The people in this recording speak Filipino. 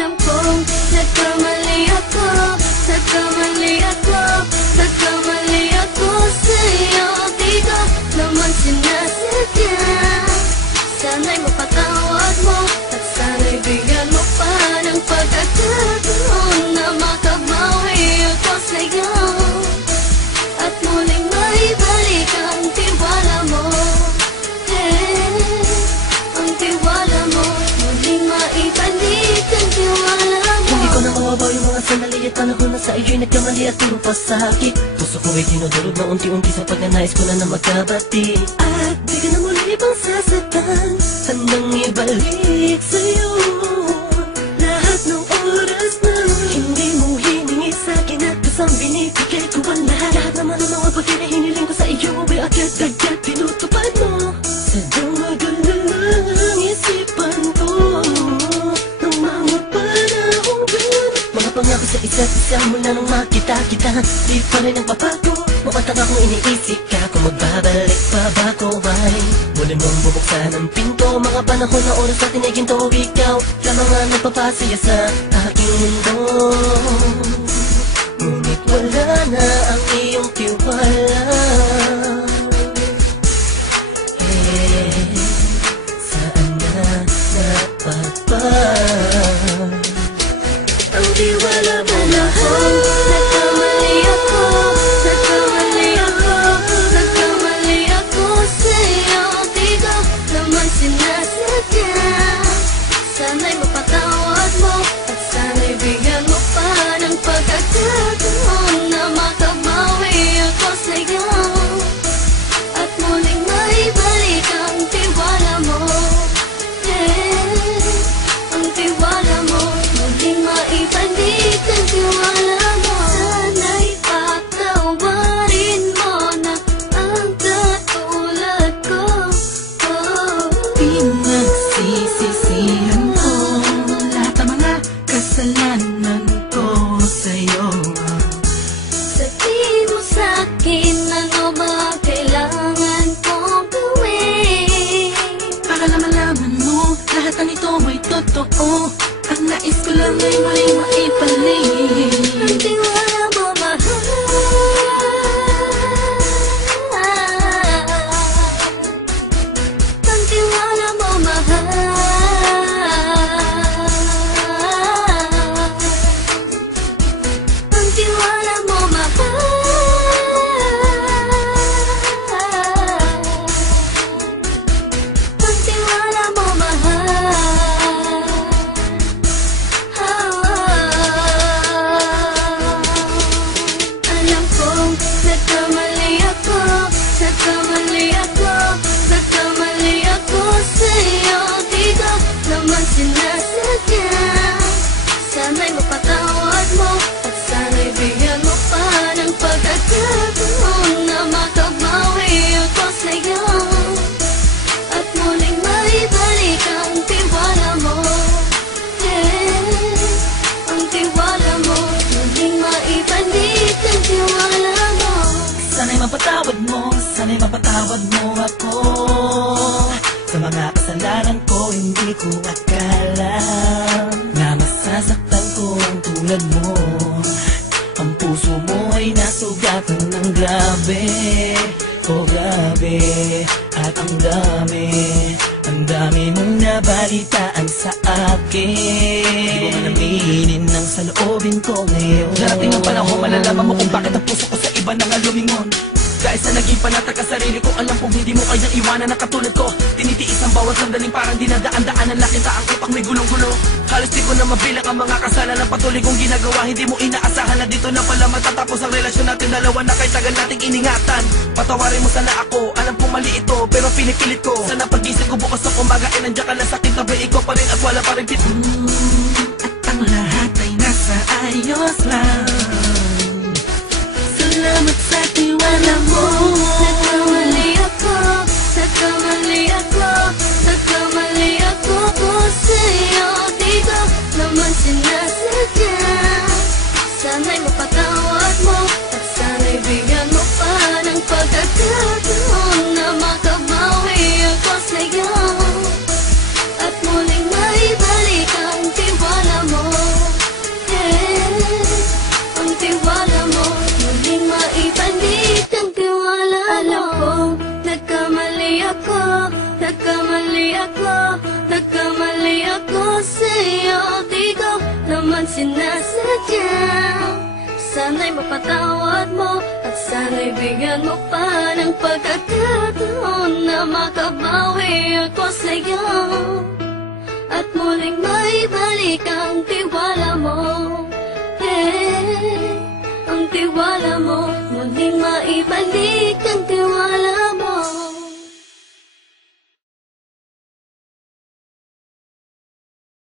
Alam kong nagkamali ako, nagkamali ako, nagkamali ako sa'yo. Di ko naman sinasadya. Sana'y mapatawad mo at sana'y bigyan mo pa ng pagkakataon na makabawi ako sa'yo at muling maibalik ang tiwala mo. Ang tiwala mo, muling maibalik ang tiwala mo. Hindi ko na mawabaw yung mga sandali at panahon na sa iyo'y nagkamali at puro pasakit. Puso ko ay dinudulog na unti-unti sa pagnanais ko na magkabati. At di ka na muli pang sasaktan, handang ibalik sa'yo lahat ng oras na hindi mo hiningi sa'kin at kasang binibigay ko ang lahat. Lahat naman ng mga bagay na hiniling ko sa iyo ay agad-agad tinutupad mo. Sadyang magulo ang isipan ko ng mga panahong yun. Mga pangako sa isa't isa mula nung makita kita, di pa rin nagbabago. Mukhang akong iniisip ka kung magbabalik pa ba ko ay muli mong bubuksan ang pinto. Mga panahon na oras natin ay ginto. Ikaw lamang ang nagpapasaya sa aking mundo. Ngunit wala na ang iyong tiwala. Saan na napapa ang tiwala mo na Nagkamali ako, nagkamali ako, nagkamali ako sa'yo. Di ko naman sinasadya. Sana'y mapatawad mo at sana'y bigyan mo pa ng pagkakataon na makabawi ako sa'yo at muling maibalik ang tiwala mo. Ang tiwala mo, muling maibalik ang tiwala mo. Sana'y patawarin mo na ang katulad ko. Pinagsisisihan ko lahat ng mga kasalanan ko sa'yo. Sabihin mo sa'kin ano ba kailangan kong gawin Para na malaman mo lahat ng ito ay totoo. Ang nais ko lang ay muling maibalik ang tiwala mo, mahal. Ang tiwala mo, mahal. Ang tiwala mo, mahal. Ang tiwala mo, mahal. Alam kong nagkamali ako, nagkamali ako, nagkamali ako sa'yo. Di ko naman sinasadya. Sana'y mapatawad mo at sana'y bigyan mo pa ng pagkakataon na makabawi ako sa'yo at muling maibalik ang tiwala mo. Ang tiwala mo, muling maibalik ang tiwala mo. sana'y mapatawad mo, sana'y mapatawad mo ako sa mga kasalanan ko. Hindi ko akala na masasaktan ko ang tulad mo. Ang puso mo ay nasugatan ng grabe, oh grabe. At ang dami mong nabalitaan sa akin. Di mo man aminin ang saloobin ko ngayon. Darating ang panahon, malalaman mo kung bakit ang puso ko sa iba nang lumingon. Dahil sa naging panatag ka sarili ko, alam kong hindi mo kayang iwanan na katulad ko. Tinitiis ang bawat sandaling parang dinadaan-daan ang lakita ang upang may gulong-gulo. Halos di ko na mabilang ang mga kasalanan patuloy kong ginagawa. Hindi mo inaasahan na dito na pala matatapos ang relasyon natin dalawa na kahit tagal nating iningatan. Patawarin mo sana ako, alam kong mali ito pero pinipilit ko. Sana pag-isip ko bukas ng umaga ay nandiyan ka na sa aking tabi. Ikaw pa rin at wala pa rin At ang lahat ay nasa ayos lang. Salamat sa tiwala mo. Nagkamali ako, nagkamali ako, nagkamali ako sa'yo. Di ko naman sinasadya. Sana'y mapatawad mo at sana'y bigyan mo pa ng pagkakataon na makabawi ako sa'yo at muling maibalik ang tiwala mo. sinasadya. Sana'y mapatawad mo at sana'y bigyan mo pa ng pagkakataon na makabawi ako sa'yo at muling maibalik ang tiwala mo. Hey, ang tiwala mo, muling maibalik ang tiwala